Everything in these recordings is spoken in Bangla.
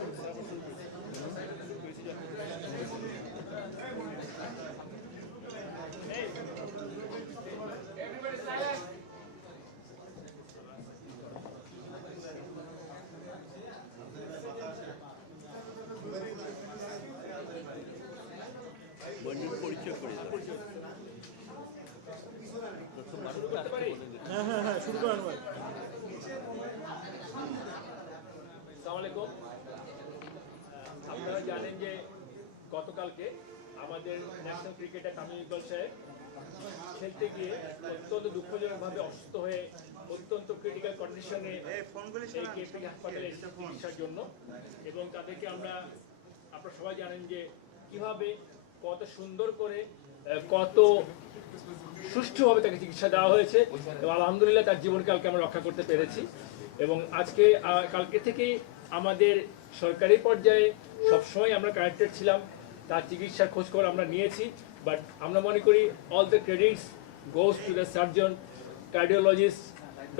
seven অসুস্থ হয়ে অত্যন্ত ক্রিটিক্যাল কন্ডিশনে এই কেপি হাসপাতালে চিকিৎসার জন্য। এবং তাদেরকে আমরা আপনারা সবাই জানেন যে কীভাবে কত সুন্দর করে কত সুষ্ঠুভাবে তাকে চিকিৎসা দেওয়া হয়েছে এবং আলহামদুলিল্লাহ তার জীবনকালকে আমরা রক্ষা করতে পেরেছি। এবং আজকে কালকে থেকেই আমাদের সরকারি পর্যায়ে সবসময় আমরা কানেক্টেড ছিলাম। তার চিকিৎসার খোঁজখবর আমরা নিয়েছি বাট আমরা মনে করি all the credits goes to the surgeon cardiologist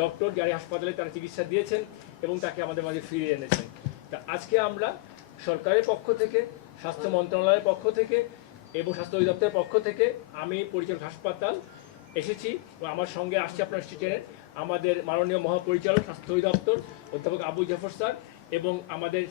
doctor যারা হাসপাতালে তারা চিকিৎসা দিয়েছেন এবং তাকে আমাদের মাঝে ফিরিয়ে এনেছেন। তা আজকে আমরা সরকারের পক্ষ থেকে, স্বাস্থ্য মন্ত্রণালয়ের পক্ষ থেকে এবং স্বাস্থ্য অধিদপ্তরের পক্ষ থেকে আমি পরিচালক হাসপাতাল এসেছি এবং আমার সঙ্গে আসছে আপনার স্টেশনের আমাদের মাননীয় মহাপরিচালক, স্বাস্থ্য অধিদপ্তর অধ্যাপক আবু জাফর স্যার এবং আমাদের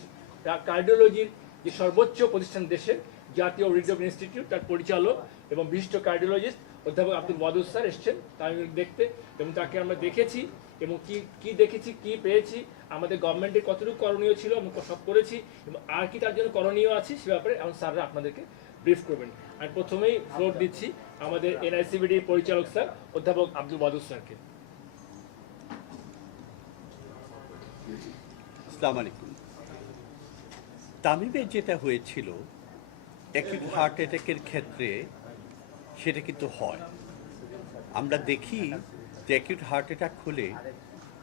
কার্ডিওলজির যে সর্বোচ্চ প্রতিষ্ঠান দেশে, জাতীয় হৃদরোগ ইনস্টিটিউট, তার পরিচালক এবং বিশিষ্ট কার্ডিওলজিস্ট অধ্যাপক আব্দুল ওয়াদুদ স্যার এসছেন তামিম দেখতে এবং তাকে আমরা দেখেছি এবং কি কি দেখেছি, কি পেয়েছি, আমাদের গভর্নমেন্টের কতটুকু করণীয় ছিল আমি সব করেছি এবং আর কি তার জন্য করণীয় আছে সে ব্যাপারে এখন স্যাররা আপনাদেরকে ব্রিফ করবেন। আমি প্রথমেই ফ্লোর দিচ্ছি আমাদের এনআইসিবিডি পরিচালক স্যার, অধ্যাপক আব্দুল ওয়াদুদ স্যারকে। আলাইকুম। তামিমের যেটা হয়েছিল একটি হার্ট অ্যাটাকের ক্ষেত্রে সেটা কিন্তু হয়। আমরা দেখি যে অ্যাকিউট হার্ট অ্যাটাক হলে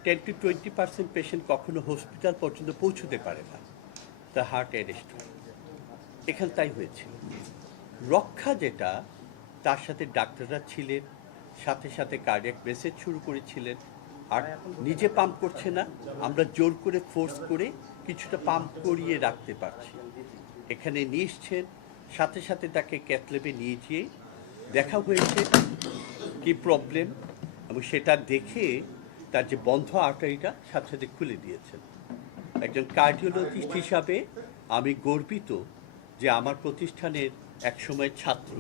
ten to twenty percent patient কখনো হসপিটাল পর্যন্ত পৌঁছতে পারে না। তা হার্ট অ্যারেস্ট এখানে তাই হয়েছিল। রক্ষা যেটা, তার সাথে ডাক্তাররা ছিলেন, সাথে সাথে কার্ডিয়াক মেসেজ শুরু করেছিলেন। আর নিজে পাম্প করছে না, আমরা জোর করে ফোর্স করে কিছুটা পাম্প করিয়ে রাখতে পারছি। এখানে নিয়ে সাথে সাথে তাকে ক্যাথলেবে নিয়ে গিয়ে দেখা হয়েছে কি প্রবলেম এবং সেটা দেখে তার যে বন্ধ আর্টারিটা সাথে সাথে খুলে দিয়েছেন। একজন কার্ডিওলজিস্ট হিসাবে আমি গর্বিত যে আমার প্রতিষ্ঠানের একসময় ছাত্র,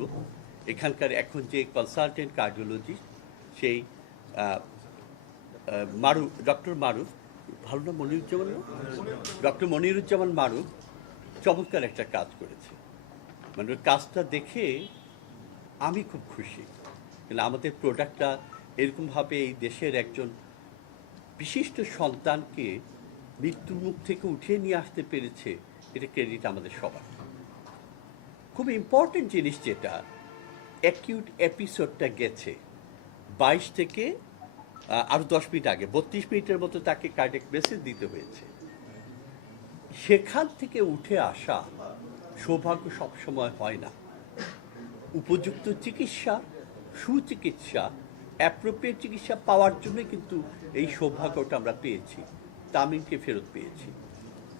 এখানকার এখন যে কনসালটেন্ট কার্ডিওলজিস্ট সেই মারুফ ডক্টর মারুফ ভালো না মনিরুজ্জামান ডক্টর মনিরুজ্জামান মারুফ চমৎকার একটা কাজ করেছে। মানে কাজটা দেখে আমি খুব খুশি। কিন্তু আমাদের প্রোডাক্টটা এরকমভাবে এই দেশের একজন বিশিষ্ট সন্তানকে মৃত্যুর মুখ থেকে উঠিয়ে নিয়ে আসতে পেরেছে এটা ক্রেডিট আমাদের সবার। খুব ইম্পর্টেন্ট জিনিস যেটা অ্যাকিউট এপিসোডটা গেছে। বাইশ থেকে আহ, আরও দশ মিনিট আগে বত্রিশ মিনিটের মতো তাকে কার্ডিয়াক মেসেজ দিতে হয়েছে। সেখান থেকে উঠে আসা সৌভাগ্য সবসময় হয় না। উপযুক্ত চিকিৎসা, সুচিকিৎসা অ্যাপ্রোপ্রিয়েট চিকিৎসা পাওয়ার জন্য কিন্তু এই সৌভাগ্যটা আমরা পেয়েছি, তামিমকে ফেরত পেয়েছি।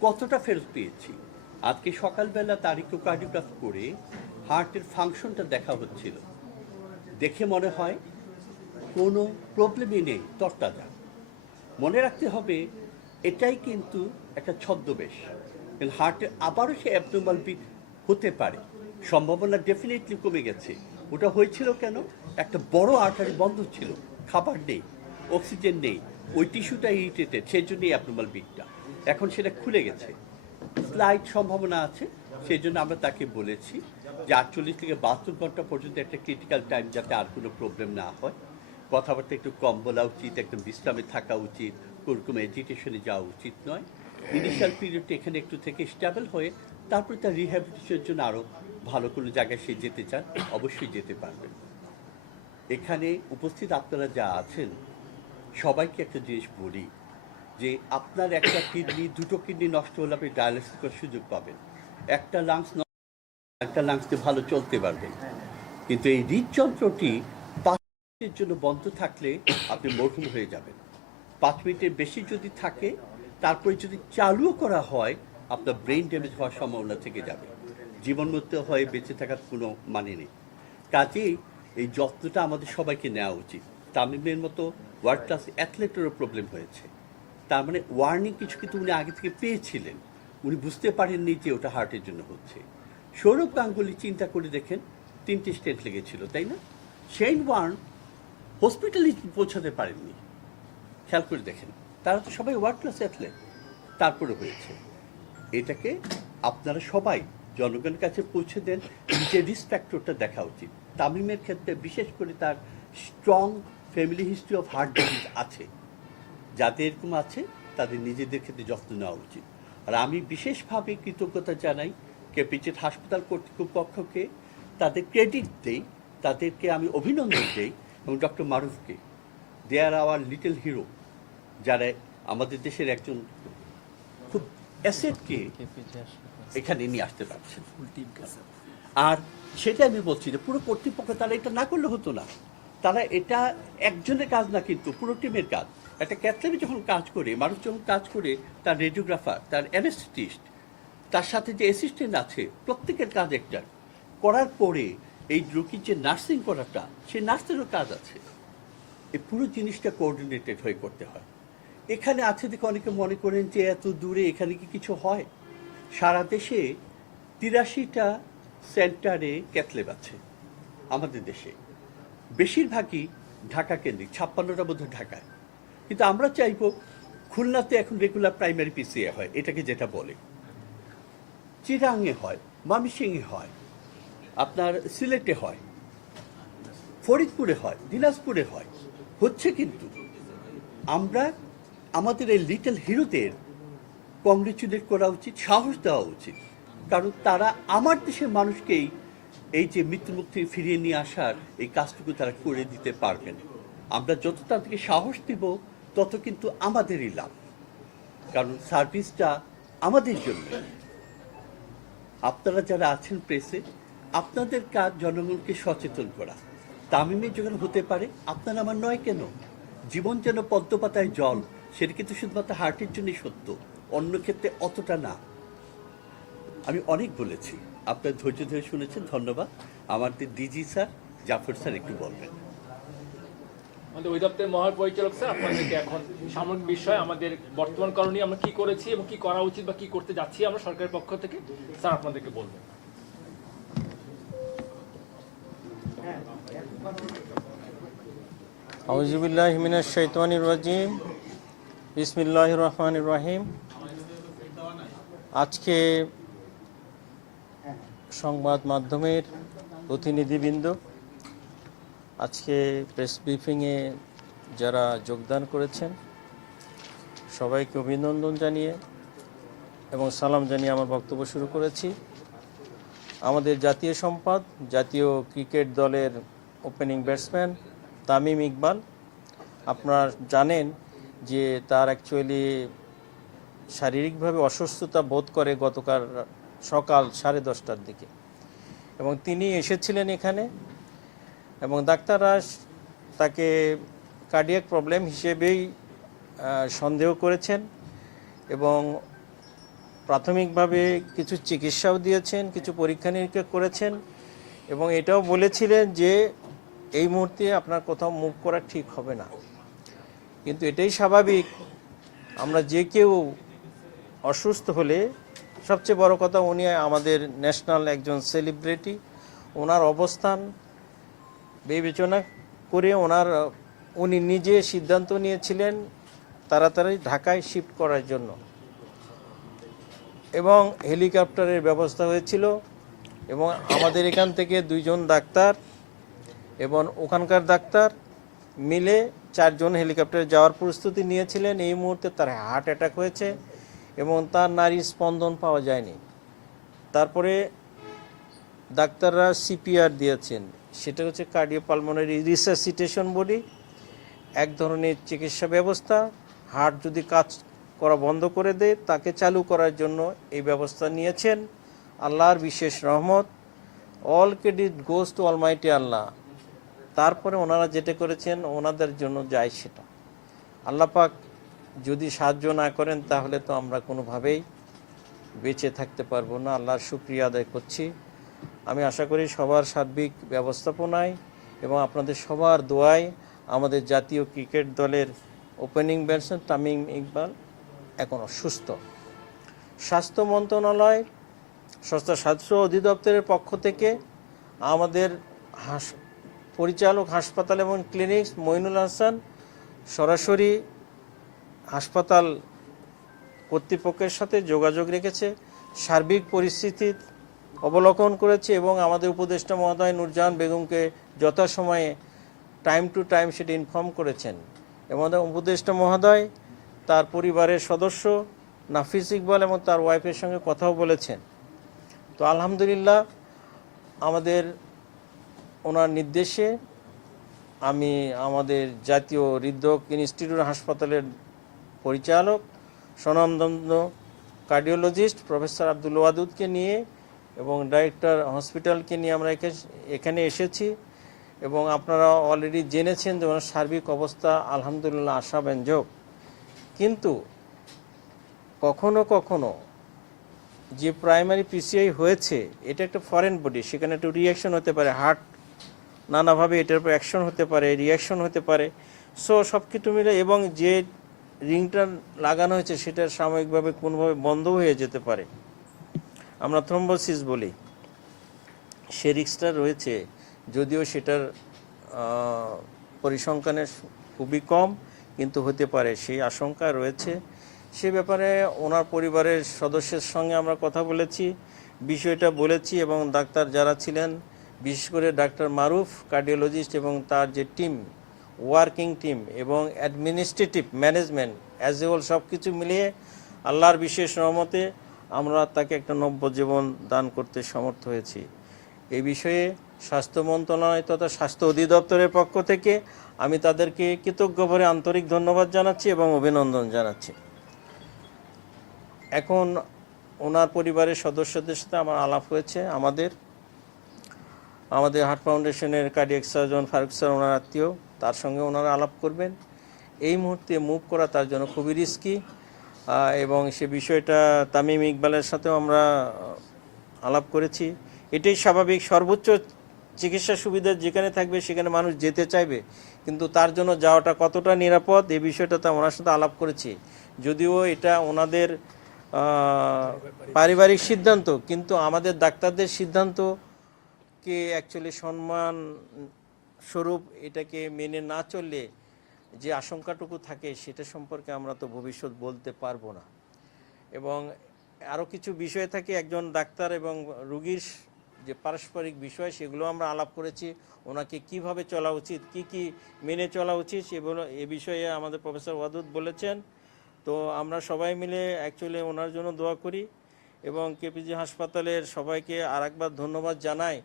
কতটা ফেরত পেয়েছি? আজকে সকালবেলা তার ইকোকার্ডিওগ্রাফ করে হার্টের ফাংশনটা দেখা হচ্ছিল। দেখে মনে হয় কোনো প্রবলেমই নেই, তরতাজা। মনে রাখতে হবে, এটাই কিন্তু একটা ছদ্মবেশ। কিন্তু হার্টে আবারও সে অ্যাবনর্মাল হতে পারে। সম্ভাবনা ডেফিনেটলি কমে গেছে। ওটা হয়েছিল কেন? একটা বড় আর্টারি বন্ধ ছিল, খাবার নেই অক্সিজেন নেই, ওই টিস্যুটা ইরিটেটেড সেই জন্যই অ্যাবনর্মাল বিটটা এখন সেটা খুলে গেছে। স্লাইড সম্ভাবনা আছে সেই জন্য আমরা তাকে বলেছি যে আটচল্লিশ থেকে বাহাত্তর ঘণ্টা পর্যন্ত একটা ক্রিটিক্যাল টাইম যাতে আর কোনো প্রবলেম না হয়। কথাবার্তা একটু কম বলা উচিত, একদম বিশ্রামে থাকা উচিত কোরকম এজিটেশনে যাওয়া উচিত নয়। ইনিশিয়াল পিরিয়ডটা এখানে একটু থেকে স্টেবল হয়ে, তারপরে তার রিহ্যাবিলিটেশনের জন্য আরও ভালো কোনো জায়গায় সে যেতে চান, অবশ্যই যেতে পারবেন। এখানে উপস্থিত আপনারা যা আছেন, সবাইকে একটা জিনিস বলি, যে আপনার একটা কিডনি, দুটো কিডনি নষ্ট হলে আপনি ডায়ালিসিস করার সুযোগ পাবেন। একটা লাংস একটা লাংসতে ভালো চলতে পারবেন। কিন্তু এই হৃদযন্ত্রটি পাঁচ মিনিটের জন্য বন্ধ থাকলে আপনি মরহুম হয়ে যাবেন। পাঁচ মিনিটের বেশি যদি থাকে, তারপরে যদি চালুও করা হয়, আপনার ব্রেন ড্যামেজ হওয়ার সম্ভাবনা থেকে যাবে। জীবন মৃত্যু হয়ে বেঁচে থাকার কোনো মানে নেই। কাজেই এই যত্নটা আমাদের সবাইকে নেওয়া উচিত। তামিমের মতো ওয়ার্ল্ড ক্লাস অ্যাথলেটেরও প্রবলেম হয়েছে। তার মানে ওয়ার্নিং কিছু কিন্তু উনি আগে থেকে পেয়েছিলেন। উনি বুঝতে পারেননি যে ওটা হার্টের জন্য হচ্ছে। সৌরভ গাঙ্গুলি চিন্তা করে দেখেন, তিনটে স্টেট লেগেছিল, তাই না? শেন ওয়ার্ন হসপিটালে পৌঁছাতে পারেননি। খেয়াল করে দেখেন, তারা তো সবাই ওয়ার্ল্ড ক্লাস অ্যাথলেট তারপরে হয়েছে, এটাকে আপনারা সবাই জনগণের কাছে পৌঁছে দেন, যে রিস্ক ফ্যাক্টরটা দেখা উচিত। তামিমের ক্ষেত্রে বিশেষ করে তার strong family history of heart disease আছে। যাদের এরকম আছে, তাদের নিজেদের ক্ষেত্রে যত্ন নেওয়া উচিত। আর আমি বিশেষভাবে কৃতজ্ঞতা জানাই কেপিচেট হাসপাতাল কর্তৃপক্ষকে, তাদের ক্রেডিট দেই, তাদেরকে আমি অভিনন্দন দেই এবং doctor মারুফকে they are our little hero যারা আমাদের দেশের একজন খুব অ্যাসেটকে এখানে নিয়ে আসতে পারছেন। আর সেটা আমি বলছি যে পুরো কর্তৃপক্ষ তারা এটা না করলে হতো না। তারা এটা একজনের কাজ না কিন্তু পুরো টিমের কাজ। একটা ক্যাথলেবি যখন কাজ করে মানুষ যখন কাজ করে তার রেডিওগ্রাফার তার অ্যানেস্থেটিস্ট তার সাথে যে অ্যাসিস্ট্যান্ট আছে প্রত্যেকের কাজ একটা করার পরে এই রোগীর যে নার্সিং করাটা সেই নার্সেরও কাজ আছে। এই পুরো জিনিসটা কোঅর্ডিনেটেড হয়ে করতে হয়। এখানে আছে দেখে অনেকে মনে করেন যে এত দূরে এখানে কি কিছু হয়? সারা দেশে তিরাশিটা সেন্টারে ক্যাথলেব আছে, আমাদের দেশে। বেশিরভাগই ঢাকা কেন্দ্রিক, ছাপ্পান্নটা বোধ ঢাকায়। কিন্তু আমরা চাইব খুলনাতে এখন রেগুলার প্রাইমারি পিসিএ হয়, এটাকে যেটা বলে। চিরাঙে হয় মামিসিংয়ে হয়, আপনার সিলেটে হয়, ফরিদপুরে হয়, দিনাজপুরে হয়। হচ্ছে কিন্তু আমরা আমাদের এই লিটল হিরোদের কংগ্রেচুলেট করা উচিত, সাহস দেওয়া উচিত। কারণ তারা আমার দেশের মানুষকেই এই যে মৃত্যুমুখ থেকে ফিরিয়ে নিয়ে আসার এই কাজটুকু তারা করে দিতে পারবেন। আমরা যত তাদেরকে সাহস দিব, তত কিন্তু আমাদেরই লাভ। কারণ সার্ভিসটা আমাদের জন্য। আপনারা যারা আছেন প্রেসে, আপনাদের কাজ জনগণকে সচেতন করা। তামিমের যখন হতে পারে, আপনার আমার নয় কেন? জীবন যেন পদ্মপাতায় জল, সেটা কিন্তু শুধুমাত্র হার্টের জন্যই সত্য। অন্য ক্ষেত্রে অতটা না। আমি অনেক বলেছি। আপনার ধৈর্য ধরে শুনেছেন ধন্যবাদ। আমাদের ডিজি স্যার জাফর স্যার একটু বলবেন। আমাদের অধিদপ্তরের মহাপরিচালক স্যার আপনাদেরকে এখন সামরিক বিষয় আমাদের বর্তমান করণীয় আমরা কি করেছি এবং কি করা উচিত বা কি করতে যাচ্ছি আমরা সরকারের পক্ষ থেকে স্যার আপনাদেরকে বলবেন। আউজুবিল্লাহ মিনাশ শৈতানির রাজিম। বিসমিল্লাহ রহমান রাহিম। আজকে সংবাদ মাধ্যমের প্রতিনিধিবৃন্দ, আজকে প্রেস ব্রিফিংয়ে যারা যোগদান করেছেন, সবাইকে অভিনন্দন জানিয়ে এবং সালাম জানিয়ে আমার বক্তব্য শুরু করেছি। আমাদের জাতীয় সম্পদ, জাতীয় ক্রিকেট দলের ওপেনিং ব্যাটসম্যান তামিম ইকবাল। আপনারা জানেন যে তার অ্যাকচুয়ালি শারীরিকভাবে অসুস্থতা বোধ করে গতকাল সকাল সাড়ে দশটার দিকে। এবং তিনি এসেছিলেন এখানে এবং ডাক্তাররা তাকে কার্ডিয়াক প্রবলেম হিসেবেই সন্দেহ করেছেন এবং প্রাথমিকভাবে কিছু চিকিৎসাও দিয়েছেন, কিছু পরীক্ষা নিরীক্ষা করেছেন এবং এটাও বলেছিলেন যে এই মুহূর্তে আপনার কোথাও মুখ করা ঠিক হবে না। কিন্তু এটাই স্বাভাবিক, আমরা যে কেউ অসুস্থ হলে সবচেয়ে বড় কথা উনি আমাদের ন্যাশনাল একজন সেলিব্রিটি। ওনার অবস্থান বিবেচনা করে ওনার, উনি নিজে সিদ্ধান্ত নিয়েছিলেন তাড়াতাড়ি ঢাকায় শিফট করার জন্য। এবং হেলিকপ্টারের ব্যবস্থা হয়েছিল এবং আমাদের এখান থেকে দুইজন ডাক্তার এবং ওখানকার ডাক্তার মিলে চারজন হেলিকপ্টারে যাওয়ার প্রস্তুতি নিয়েছিলেন। এই মুহূর্তে তার হার্ট অ্যাটাক হয়েছে। এবং তার নারী স্পন্দন পাওয়া যায়নি। তারপরে ডাক্তাররা সিপিআর দিয়েছেন। সেটা হচ্ছে কার্ডিওপালমোনারি রিসাসিটেশন বডি, এক ধরনের চিকিৎসা ব্যবস্থা হার্ট যদি কাজ করা বন্ধ করে দেয়, তাকে চালু করার জন্য এই ব্যবস্থা নিয়েছেন। আল্লাহর বিশেষ রহমত, all credit goes to almighty Allah. তারপরে ওনারা যেটা করেছেন, ওনাদের জন্য যায় সেটা। আল্লাহ পাক যদি সাহায্য না করেন, তাহলে তো আমরা কোনোভাবেই বেঁচে থাকতে পারব না। আল্লাহর শুক্রিয়া আদায় করছি। আমি আশা করি সবার সার্বিক ব্যবস্থাপনায় এবং আপনাদের সবার দোয়ায় আমাদের জাতীয় ক্রিকেট দলের ওপেনিং ব্যাটসম্যান তামিম ইকবাল এখন সুস্থ। স্বাস্থ্য মন্ত্রণালয়, স্বাস্থ্য স্বাস্থ্য অধিদপ্তরের পক্ষ থেকে আমাদের হাস, পরিচালক হাসপাতাল এবং ক্লিনিক মইনুল হাসান সরাসরি হাসপাতাল কর্তৃপক্ষের সাথে যোগাযোগ রেখেছে, সার্বিক পরিস্থিতি অবলোকন করেছে এবং আমাদের উপদেষ্টা মহোদয় নুরজাহান বেগমকে যথাসময়ে টাইম টু টাইম সেটি ইনফর্ম করেছেন। এবং উপদেষ্টা মহোদয় তার পরিবারের সদস্য নাফিস ইকবাল এবং তার ওয়াইফের সঙ্গে কথাও বলেছেন। তো আলহামদুলিল্লাহ, আমাদের ওনার নির্দেশে আমি আমাদের জাতীয় হৃদরোগ ইনস্টিটিউট হাসপাতালের পরিচালক, স্বনামধন্য কার্ডিওলজিস্ট প্রফেসর আব্দুল ওয়াদুদকে নিয়ে এবং ডাইরেক্টর হসপিটালকে নিয়ে আমরা এখে- এখানে এসেছি এবং আপনারা অলরেডি জেনেছেন যে সার্বিক অবস্থা আলহামদুলিল্লাহ আশাব্যঞ্জক। কিন্তু কখনো কখনো যে প্রাইমারি পিসিআই হয়েছে, এটা একটা ফরেন বডি, সেখানে একটু রিয়াকশন হতে পারে, হার্ট নানাভাবে এটার উপর অ্যাকশন হতে পারে রিয়াকশন হতে পারে। সো সব কিছু মিলে এবং যে রিংটা লাগানো হয়েছে সেটা সাময়িকভাবে কোনোভাবে বন্ধ হয়ে যেতে পারে। আমরা থ্রম্বোসিস বলি। সে রিক্সটা রয়েছে যদিও সেটার আহ, পরিসংখ্যানের খুবই কম কিন্তু হতে পারে সেই আশঙ্কা রয়েছে। সে ব্যাপারে ওনার পরিবারের সদস্যের সঙ্গে আমরা কথা বলেছি বিষয়টা বলেছি এবং ডাক্তার যারা ছিলেন বিশেষ করে ডাক্তার মারুফ কার্ডিওলজিস্ট এবং তার যে টিম ওয়ার্কিং টিম এবং অ্যাডমিনিস্ট্রেটিভ ম্যানেজমেন্ট অ্যাজ এ সব কিছু মিলিয়ে আল্লাহর বিশেষ রহমতে আমরা তাকে একটা নব্য জীবন দান করতে সমর্থ হয়েছি। এই বিষয়ে স্বাস্থ্য মন্ত্রণালয় তথা স্বাস্থ্য অধিদপ্তরের পক্ষ থেকে আমি তাদেরকে কৃতজ্ঞ ভরে আন্তরিক ধন্যবাদ জানাচ্ছি এবং অভিনন্দন জানাচ্ছি। এখন ওনার পরিবারের সদস্যদের সাথে আমার আলাপ হয়েছে, আমাদের। আমাদের হার্ট ফাউন্ডেশনের কার্ডিয়াক সার্জন ফারুক স্যার, ওনার আত্মীয়। তার সঙ্গে ওনারা আলাপ করবেন। এই মুহূর্তে মুভ করা তার জন্য খুবই রিস্কি এবং সে বিষয়টা তামিম ইকবালের সাথেও আমরা আলাপ করেছি। এটাই স্বাভাবিক। সর্বোচ্চ চিকিৎসা সুবিধা যেখানে থাকবে সেখানে মানুষ যেতে চাইবে। কিন্তু তার জন্য যাওয়াটা কতটা নিরাপদ এই বিষয়টা তো ওনার সাথে আলাপ করেছি। যদিও এটা ওনাদের পারিবারিক সিদ্ধান্ত, কিন্তু আমাদের ডাক্তারদের সিদ্ধান্তকে অ্যাকচুয়ালি সম্মান স্বরূপ এটাকে মেনে না চললে যে আশঙ্কাটুকু থাকে সেটা সম্পর্কে আমরা তো ভবিষ্যৎ বলতে পারব না। এবং আরও কিছু বিষয় থাকে, একজন ডাক্তার এবং রুগীর যে পারস্পরিক বিষয় সেগুলো আমরা আলাপ করেছি, ওনাকে কীভাবে চলা উচিত, কি কি মেনে চলা উচিত সেগুলো এ বিষয়ে আমাদের প্রফেসর ওয়াদুদ বলেছেন। তো আমরা সবাই মিলে অ্যাকচুয়ালি ওনার জন্য দোয়া করি এবং কেপিজি হাসপাতালের সবাইকে আরেকবার ধন্যবাদ জানাই।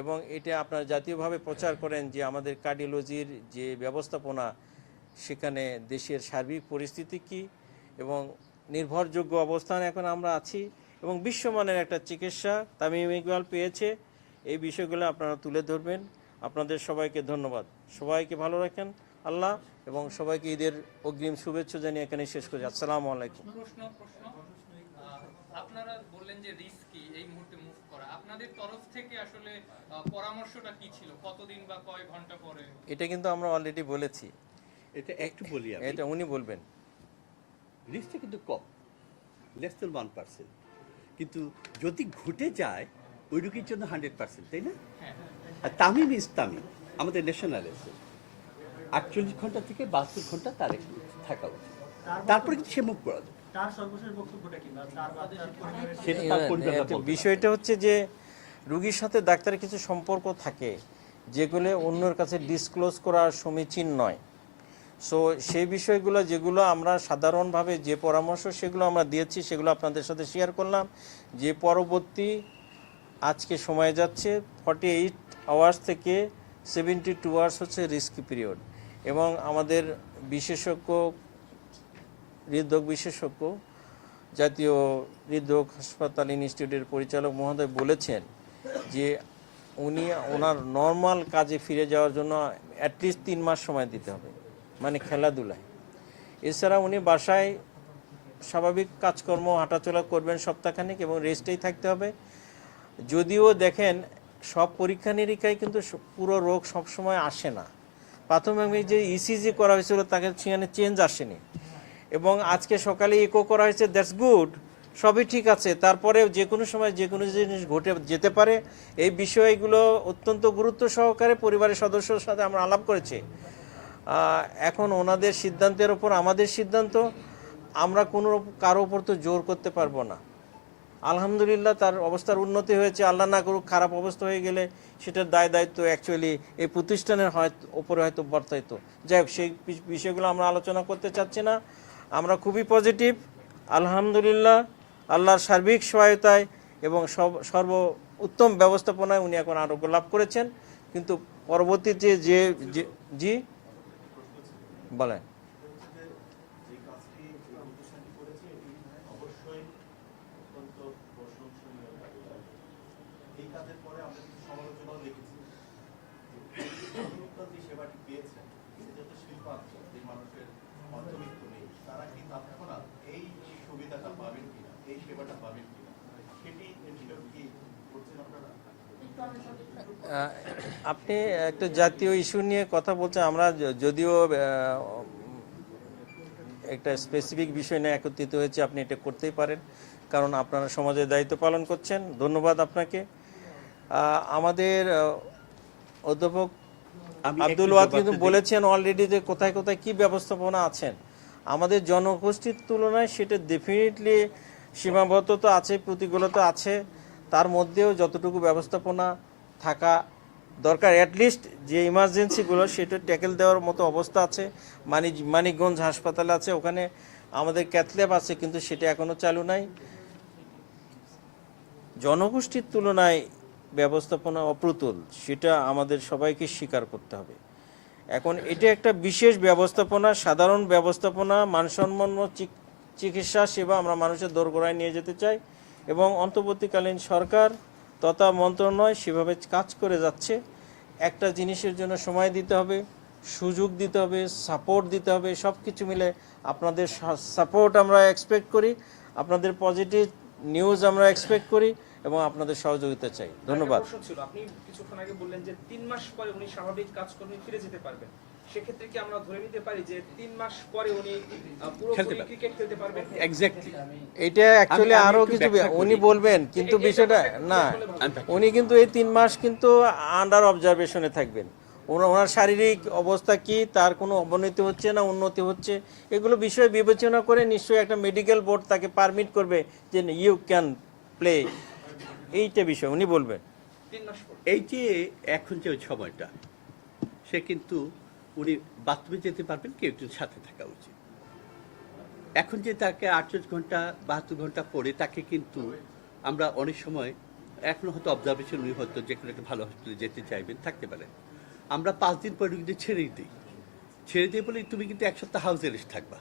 এবং এটা আপনারা জাতীয়ভাবে প্রচার করেন যে আমাদের কার্ডিওলজির যে ব্যবস্থাপনা, সেখানে দেশের সার্বিক পরিস্থিতি কি এবং নির্ভরযোগ্য অবস্থান এখন আমরা আছি এবং বিশ্বমানের একটা চিকিৎসা তামিম ইকবাল পেয়েছে। এই বিষয়গুলো আপনারা তুলে ধরবেন। আপনাদের সবাইকে ধন্যবাদ। সবাইকে ভালো রাখেন আল্লাহ এবং সবাইকে ঈদের অগ্রিম শুভেচ্ছা জানিয়ে এখানে শেষ করি আসসালামু আলাইকুম। আপনারা বললেন যে এই মুহূর্তে মুভ করা। আপনাদের তরফ থেকে আসলে পরামর্শটা কি ছিল? কতদিন বা কয় ঘণ্টা পরে? এটা কিন্তু আমরা অলরেডি বলেছি। এটা একটু বলি আমি। এটা উনি বলবেন। রিস্কটা কিন্তু কম লেস দেন ওয়ান পার্সেন্ট কিন্তু যদি ঘটে যায় ওই রুগীর জন্য হান্ড্রেড পার্সেন্ট তাই না? আর তামিম ইস তামিম আমাদের ন্যাশনাল আছে। আটচল্লিশ ঘণ্টা থেকে বাহাত্তর ঘণ্টা তার একটু থাকা উচিত। তারপরে কিন্তু সে মুখ করা যাবে। বিষয়টা হচ্ছে যে রুগীর সাথে ডাক্তারের কিছু সম্পর্ক থাকে, যেগুলো অন্যের কাছে ডিসক্লোজ করা সমীচীন নয়। সো সেই বিষয়গুলো যেগুলো আমরা সাধারণভাবে যে পরামর্শ সেগুলো আমরা দিয়েছি, সেগুলো আপনাদের সাথে শেয়ার করলাম। যে পরবর্তী আজকে সময় যাচ্ছে ফর্টি এইট আওয়ার্স থেকে সেভেন্টি টু আওয়ার্স হচ্ছে রিস্কি পিরিয়ড এবং আমাদের বিশেষজ্ঞ, হৃদরোগ বিশেষজ্ঞ, জাতীয় হৃদরোগ হাসপাতাল ইনস্টিটিউটের পরিচালক মহোদয় বলেছেন যে উনি ওনার নর্মাল কাজে ফিরে যাওয়ার জন্য অ্যাটলিস্ট তিন মাস সময় দিতে হবে মানে খেলাধুলায়। এছাড়া উনি বাসায় স্বাভাবিক কাজকর্ম, হাঁটাচলা করবেন সপ্তাহখানেক এবং রেস্টেই থাকতে হবে। যদিও দেখেন, সব পরীক্ষা নিরীক্ষায় কিন্তু পুরো রোগ সবসময় আসে না। প্রাথমিক যে ইসিজি করা হয়েছিল, তাকে সেখানে চেঞ্জ আসেনি। এবং আজকে সকালে ইকো করা হয়েছে দ্যাটস গুড সবই ঠিক আছে। তারপরে যে কোনো সময় যে কোনো জিনিস ঘটে যেতে পারে। এই বিষয়গুলো অত্যন্ত গুরুত্ব সহকারে পরিবারের সদস্যর সাথে আমরা আলাপ করেছি। এখন ওনাদের সিদ্ধান্তের ওপর আমাদের সিদ্ধান্ত, আমরা কোনো কারও ওপর তো জোর করতে পারব না। আলহামদুলিল্লাহ তার অবস্থার উন্নতি হয়েছে। আল্লাহ না করুক, খারাপ অবস্থা হয়ে গেলে সেটার দায় দায়িত্ব অ্যাকচুয়ালি এই প্রতিষ্ঠানের হয়তো, ওপরে হয়তো বর্তায়িত যাই হোক, সেই বিষয়গুলো আমরা আলোচনা করতে চাচ্ছি না। আমরা খুবই পজিটিভ আলহামদুলিল্লাহ। আল্লাহর সার্বিক সহায়তায় এবং সর্ব উত্তম ব্যবস্থাপনায় উনি এখন আরোগ্য লাভ করেছেন। কিন্তু পরবর্তীতে যে, যে- জি? বলেন যে কাজটি এই প্রতিষ্ঠানটি করেছে এটি অবশ্যই অত্যন্ত প্রশংসনীয় কাজ। এই কাজের পরে আমরা কিছু সমালোচনাও দেখেছি যে জনতা যে সেবাটি পেয়েছেন কিন্তু যত শিল্পাঞ্চল যে মানুষের মধ্যবিত্ত নেই তারা কি তৎক্ষণাৎ এই সুবিধাটা পাবেন কিনা এই সেবাটা পাবেন কিনা সেটি এনশিওর কি করছেন আপনারা আহ, আপনি একটা জাতীয় ইস্যু নিয়ে কথা বলছেন আমরা যদিও একটা স্পেসিফিক বিষয় নিয়ে একত্রিত হয়েছে আপনি এটা করতেই পারেন। কারণ আপনারা সমাজের দায়িত্ব পালন করছেন। ধন্যবাদ আপনাকে। আমাদের অধ্যাপক আব্দুল ওয়াদ কিন্তু বলেছেন অলরেডি যে কোথায় কোথায় কি ব্যবস্থাপনা আছেন। আমাদের জনগোষ্ঠীর তুলনায় সেটা ডেফিনেটলি সীমাবদ্ধতা আছে প্রতিকূলতা আছে। তার মধ্যেও যতটুকু ব্যবস্থাপনা থাকা দরকার অ্যাটলিস্ট যে ইমার্জেন্সিগুলো সেটা ট্যাকেল দেওয়ার মতো অবস্থা আছে। মানিক মানিকগঞ্জ হাসপাতাল আছে, ওখানে আমাদের ক্যাথল্যাব আছে, কিন্তু সেটা এখনও চালু নাই। জনগোষ্ঠীর তুলনায় ব্যবস্থাপনা অপ্রতুল, সেটা আমাদের সবাইকে স্বীকার করতে হবে। এখন এটা একটা বিশেষ ব্যবস্থাপনা, সাধারণ ব্যবস্থাপনা মানসম্পন্ন চিক- চিকিৎসা সেবা আমরা মানুষের দোরগোড়ায় নিয়ে যেতে চাই এবং অন্তর্বর্তীকালীন সরকার তথা মন্ত্রণালয় সেভাবে কাজ করে যাচ্ছে। একটা জিনিসের জন্য সময় দিতে হবে, সুযোগ দিতে হবে সাপোর্ট দিতে হবে সব কিছু মিলে আপনাদের সাপোর্ট আমরা এক্সপেক্ট করি, আপনাদের পজিটিভ নিউজ আমরা এক্সপেক্ট করি এবং আপনাদের সহযোগিতা চাই। ধন্যবাদ। আপনি কিছুক্ষণ আগে বললেন যে তিন মাস পরে উনি স্বাভাবিক কাজকর্মে ফিরে যেতে পারবেন। সেক্ষেত্রে কি আমরা ধরে নিতে পারি যে তিন মাস পরে উনি পুরোপুরি ক্রিকেট খেলতে পারবেন? এক্স্যাক্টলি এটা অ্যাকচুয়ালি আরও কিছু উনি বলবেন কিন্তু বিষয়টা না। উনি কিন্তু এই তিন মাস কিন্তু আন্ডার অবজারভেশনে থাকবেন। ওনার ওনার শারীরিক অবস্থা কি তার কোনো অবনতি হচ্ছে না উন্নতি হচ্ছে এগুলো বিষয়ে বিবেচনা করে নিশ্চয়ই একটা মেডিকেল বোর্ড তাকে পারমিট করবে যে ইউ ক্যান প্লে এইটা বিষয় উনি বলবেন। এই যে এখন যে সময়টা সে কিন্তু উনি বাথরুমে যেতে পারবেন, কেউ একটু সাথে থাকা উচিত। এখন যে তাকে আটচল্লিশ ঘণ্টা, বাহাত্তর ঘণ্টা পরে তাকে কিন্তু আমরা অনেক সময়, এখন হয়তো অবজারভেশন উনি হয়তো যে কোনো একটা ভালো হসপিটালে যেতে চাইবেন, থাকতে পারেন আমরা পাঁচ দিন পরে কিন্তু ছেড়েই দিই। ছেড়ে দিয়ে বলি, তুমি কিন্তু এক সপ্তাহ হাউস এরেস্ট থাকবা।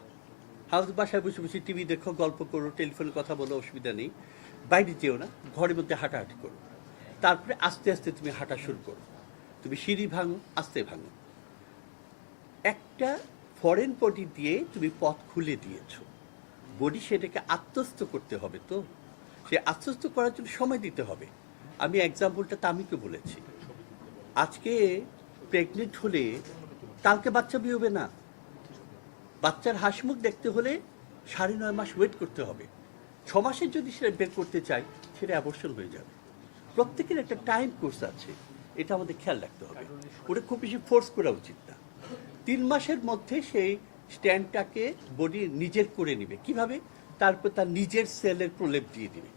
হাউস বাসায় বসে বসে টিভি দেখো, গল্প করো টেলিফোনে কথা বলো, অসুবিধা নেই। বাইরে যেও না, ঘরের মধ্যে হাঁটাহাঁটি করো। তারপরে আস্তে আস্তে তুমি হাঁটা শুরু করো। তুমি সিঁড়ি ভাঙো, আস্তে ভাঙো। একটা ফরেন বডি দিয়ে তুমি পথ খুলে দিয়েছ। বডি সেটাকে আত্মস্থ করতে হবে তো? সে আত্মস্থ করার জন্য সময় দিতে হবে। আমি এক্সাম্পলটা তামিকে বলেছি। আজকে প্রেগনেন্ট হলে কালকে বাচ্চা বিয়ে না। বাচ্চার হাসমুখ দেখতে হলে সাড়ে নয় মাস ওয়েট করতে হবে। ছ মাসের যদি সেটা বের করতে চাই সেটা অ্যাবর্শন হয়ে যাবে। প্রত্যেকের একটা টাইম কোর্স আছে। এটা আমাদের খেয়াল রাখতে হবে। ওটা খুব বেশি ফোর্স করা উচিত। তিন মাসের মধ্যে সেই স্ট্যান্ডটাকে বডি নিজের করে নেবে। কীভাবে? তারপর তার নিজের সেলের প্রলেপ দিয়ে দিবে।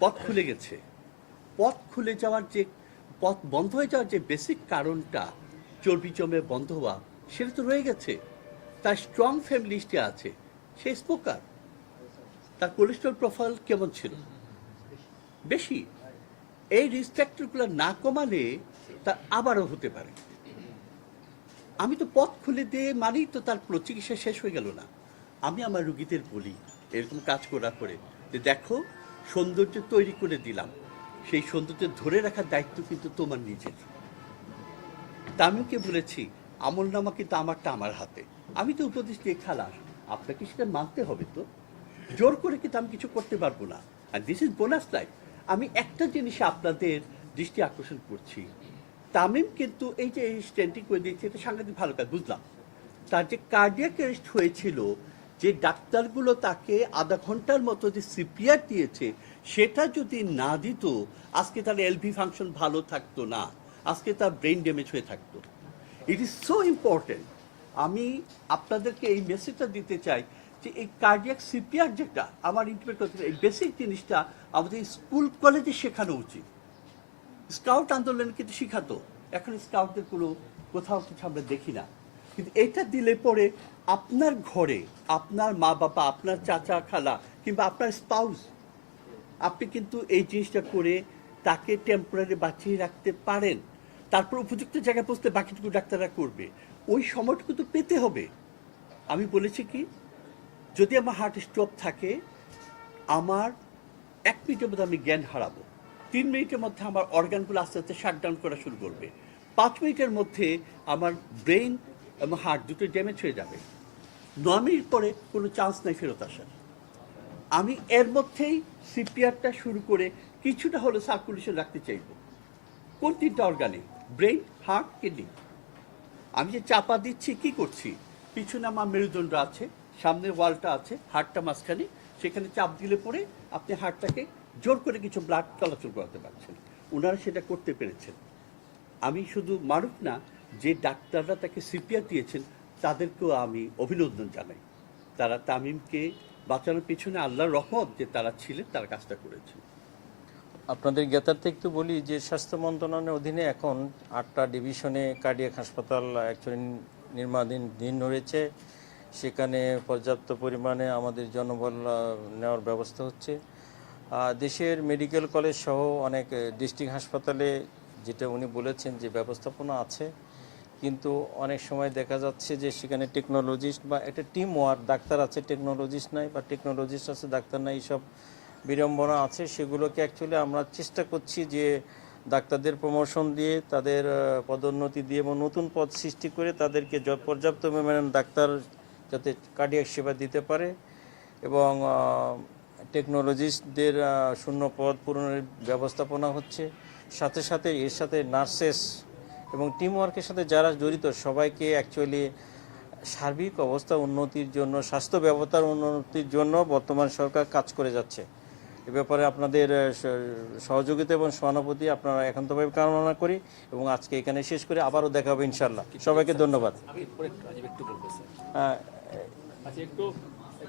পথ খুলে গেছে। পথ খুলে যাওয়ার যে, পথ বন্ধ হয়ে যাওয়ার যে বেসিক কারণটা চর্বি জমে বন্ধ হওয়া, সেটা তো রয়ে গেছে। তার স্ট্রং ফ্যামিলিস্টে আছে। সে স্পোকার তার কোলেস্ট্রল প্রোফাইল কেমন ছিল? বেশি। এই রিস্ট্রাক্টরগুলো না কমালে তা আবারও হতে পারে। আমি তো পথ খুলে দিয়ে মানেই তো তার চিকিৎসা শেষ হয়ে গেল না। আমি আমার রুগীদের বলি, এরকম কাজ করার পরে যে দেখো, সৌন্দর্য তৈরি করে দিলাম। সেই সৌন্দর্য ধরে রাখার দায়িত্ব কিন্তু তোমার নিজের তা আমিও কে বলেছি আমল নামা কিন্তু আমারটা আমার হাতে। আমি তো উপদেশ দিয়ে খালাস, আপনাকে সেটা মানতে হবে তো। জোর করে কিন্তু আমি কিছু করতে পারব না। আর দিস ইজ বোনাস লাইফ আমি একটা জিনিসে আপনাদের দৃষ্টি আকর্ষণ করছি তামিম কিন্তু এই যে স্ট্যান্ডিং করে দিয়েছে, এটা সাংঘাতিক ভালো কাজ, বুঝলাম। তার যে কার্ডিয়াক অ্যারেস্ট হয়েছিল, যে ডাক্তারগুলো তাকে আধা ঘণ্টার মতো যে সিপিআর দিয়েছে, সেটা যদি না দিত, আজকে তার এলভি ফাংশন ভালো থাকতো না, আজকে তার ব্রেন ড্যামেজ হয়ে থাকতো। ইট ইজ সো ইম্পর্টেন্ট আমি আপনাদেরকে এই মেসেজটা দিতে চাই, যে এই কার্ডিয়াক সিপিআর যেটা, আমার ইন্টারপ্রেট করতে এই বেসিক জিনিসটা আমাদের স্কুল কলেজে শেখানো উচিত। স্কাউট আন্দোলন কিন্তু শিখাতো। এখন স্কাউটদের কোনো কোথাও কিছু আমরা দেখি না। কিন্তু এটা দিলে পরে আপনার ঘরে আপনার মা বাবা আপনার চাচা, খালা কিংবা আপনার স্পাউস আপনি কিন্তু এই জিনিসটা করে তাকে টেম্পোরারি বাঁচিয়ে রাখতে পারেন। তারপর উপযুক্ত জায়গায় পৌঁছতে বাকিটুকু ডাক্তাররা করবে। ওই সময়টুকু তো পেতে হবে। আমি বলেছি কি, যদি আমার হার্ট স্ট্রোক থাকে, আমার এক মিনিটের মধ্যে আমি জ্ঞান হারাবো। তিন মিনিটের মধ্যে আমার অর্গানগুলো আস্তে আস্তে শাট ডাউন করা শুরু করবে। পাঁচ মিনিটের মধ্যে আমার ব্রেন এবং হার্ট দুটো ড্যামেজ হয়ে যাবে। ন মিনিট পরে কোনো চান্স নাই ফেরত আসার। আমি এর মধ্যেই সিপিআরটা শুরু করে কিছুটা হলো সার্কুলেশন রাখতে চাইব। কোন তিনটা অর্গানে ব্রেন হার্ট কিডনি আমি যে চাপা দিচ্ছি, কি করছি? পিছনে আমার মেরুদণ্ড আছে, সামনে ওয়ালটা আছে হাড়টা মাঝখানে। সেখানে চাপ দিলে পরে আপনি হাড়টাকে জোর করে কিছু ব্লাড চলাচল করাতে পারছেন। ওনারা সেটা করতে পেরেছেন। আমি শুধু মারুফ না, যে ডাক্তাররা তাকে সিপিআর দিয়েছেন, তাদেরকেও আমি অভিনন্দন জানাই। তারা তামিমকে বাঁচানোর পিছনে আল্লাহর রহমত যে তারা ছিলেন, তারা কাজটা করেছেন। আপনাদের জ্ঞাতার্থে একটু বলি, যে স্বাস্থ্য মন্ত্রণালয়ের অধীনে এখন আটটা ডিভিশনে কার্ডিয়াক হাসপাতাল অ্যাকচুয়ালি নির্মাণাধীন রয়েছে। সেখানে পর্যাপ্ত পরিমাণে আমাদের জনবল নেওয়ার ব্যবস্থা হচ্ছে। দেশের মেডিকেল কলেজ সহ অনেক ডিস্ট্রিক্ট হাসপাতালে যেটা উনি বলেছেন যে ব্যবস্থাপনা আছে, কিন্তু অনেক সময় দেখা যাচ্ছে যে সেখানে টেকনোলজিস্ট বা একটা টিম ওয়ার্ক ডাক্তার আছে টেকনোলজিস্ট নাই বা টেকনোলজিস্ট আছে, ডাক্তার নাই, এইসব বিড়ম্বনা আছে, সেগুলোকে অ্যাকচুয়ালি আমরা চেষ্টা করছি যে ডাক্তারদের প্রমোশন দিয়ে, তাদের পদোন্নতি দিয়ে এবং নতুন পদ সৃষ্টি করে তাদেরকে পর্যাপ্ত ডাক্তার যাতে কার্ডিয়াক সেবা দিতে পারে এবং টেকনোলজিস্টদের শূন্য পদ পূরণের ব্যবস্থাপনা হচ্ছে। সাথে সাথে এর সাথে নার্সেস এবং টিম ওয়ার্কের সাথে যারা জড়িত সবাইকে অ্যাকচুয়ালি সার্বিক অবস্থা উন্নতির জন্য স্বাস্থ্য ব্যবস্থার উন্নতির জন্য বর্তমান সরকার কাজ করে যাচ্ছে। এ ব্যাপারে আপনাদের সহযোগিতা এবং সহানুভূতি আপনারা একান্তভাবে কামনা করি এবং আজকে এখানে শেষ করে আবারও দেখা হবে ইনশাল্লাহ সবাইকে ধন্যবাদ। একটু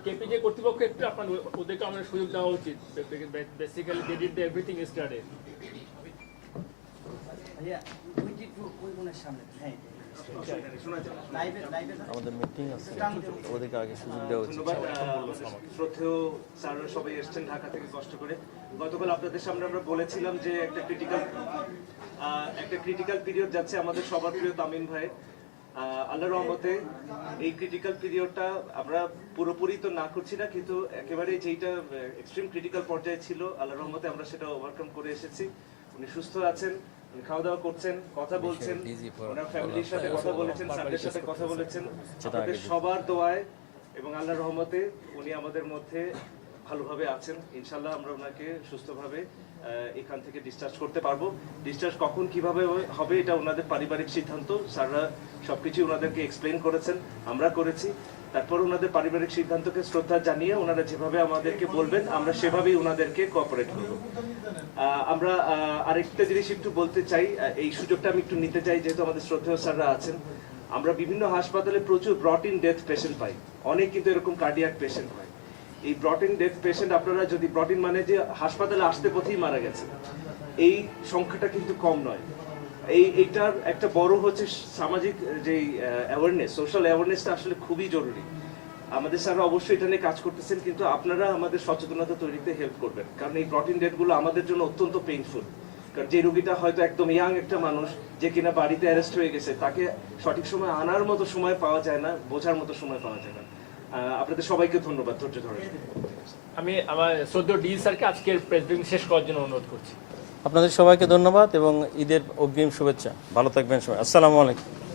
কেপিজে কর্তৃপক্ষ একটু আপনার ওদেরকে আমাদের সুযোগ দেওয়া উচিত। Basically they did everything started আমাদের মিটিং আছে। ওদেরকে আগে সুযোগ দেওয়া উচিত। শ্রদ্ধেয় স্যাররা সবাই এসেছেন ঢাকা থেকে কষ্ট করে। গতকাল আপনাদের সামনে আমরা বলেছিলাম যে একটা ক্রিটিক্যাল একটা ক্রিটিক্যাল পিরিয়ড যাচ্ছে আমাদের সবার প্রিয় তামিম ভাই আল্লাহ রহমতে এই ক্রিটিক্যাল পিরিয়ডটা আমরা পুরোপুরি তো না করছি না কিন্তু একেবারে যেইটা এক্সট্রিম ক্রিটিক্যাল পর্যায়ে ছিল আল্লাহ রহমতে আমরা সেটা ওভারকাম করে এসেছি। উনি সুস্থ আছেন খাওয়া দাওয়া করছেন কথা বলছেন ওনার ফ্যামিলির সাথে কথা বলেছেন স্যারদের সাথে কথা বলেছেন। আপনাদের সবার দোয়ায় এবং আল্লাহর রহমতে উনি আমাদের মধ্যে ভালোভাবে আছেন। ইনশাল্লাহ আমরা ওনাকে সুস্থভাবে এখান থেকে ডিসচার্জ করতে পারব। ডিসচার্জ কখন কীভাবে হবে এটা ওনাদের পারিবারিক সিদ্ধান্ত। স্যাররা সবকিছু ওনাদেরকে এক্সপ্লেন করেছেন, আমরা করেছি। তারপর ওনাদের পারিবারিক সিদ্ধান্তকে শ্রদ্ধা জানিয়ে ওনারা যেভাবে আমাদেরকে বলবেন, আমরা সেভাবেই ওনাদেরকে কোঅপারেট করব। আমরা আরেকটা জিনিস একটু বলতে চাই এই সুযোগটা আমি একটু নিতে চাই, যেহেতু আমাদের শ্রদ্ধেয় স্যাররা আছেন। আমরা বিভিন্ন হাসপাতালে প্রচুর ব্রট ইন ডেথ পেশেন্ট পাই। অনেক কিন্তু এরকম কার্ডিয়াক পেশেন্ট হয়। এই ব্রট ইন ডেথ পেশেন্ট আপনারা যদি ব্রট ইন মানে যে হাসপাতালে আসতে পথেই মারা গেছে এই সংখ্যাটা কিন্তু কম নয়। এই, এইটার একটা বড় হচ্ছে সামাজিক যে অ্যাওয়ারনেস সোশ্যাল অ্যাওয়ারনেসটা আসলে খুবই জরুরি। আমাদের স্যাররা অবশ্যই এটা নিয়ে কাজ করতেছেন, কিন্তু আপনারা আমাদের সচেতনতা তৈরিতে হেল্প করবেন। কারণ এই প্রোটিন ডেটগুলো আমাদের জন্য অত্যন্ত পেইনফুল কারণ যে রুগীটা হয়তো একদম ইয়াং একটা মানুষ, যে কিনা বাড়িতে অ্যারেস্ট হয়ে গেছে, তাকে সঠিক সময় আনার মতো সময় পাওয়া যায় না, বোঝার মতো সময় পাওয়া যায় না। আপনাদের সবাইকে ধন্যবাদ ধৈর্য ধরে। আমি আমার শ্রদ্ধ ডি স্যারকে আজকের প্রেস ব্রিফিং শেষ করার জন্য অনুরোধ করছি। আপনাদের সবাইকে ধন্যবাদ এবং ঈদের অগ্রিম শুভেচ্ছা। ভালো থাকবেন সবাই। আসসালামু আলাইকুম।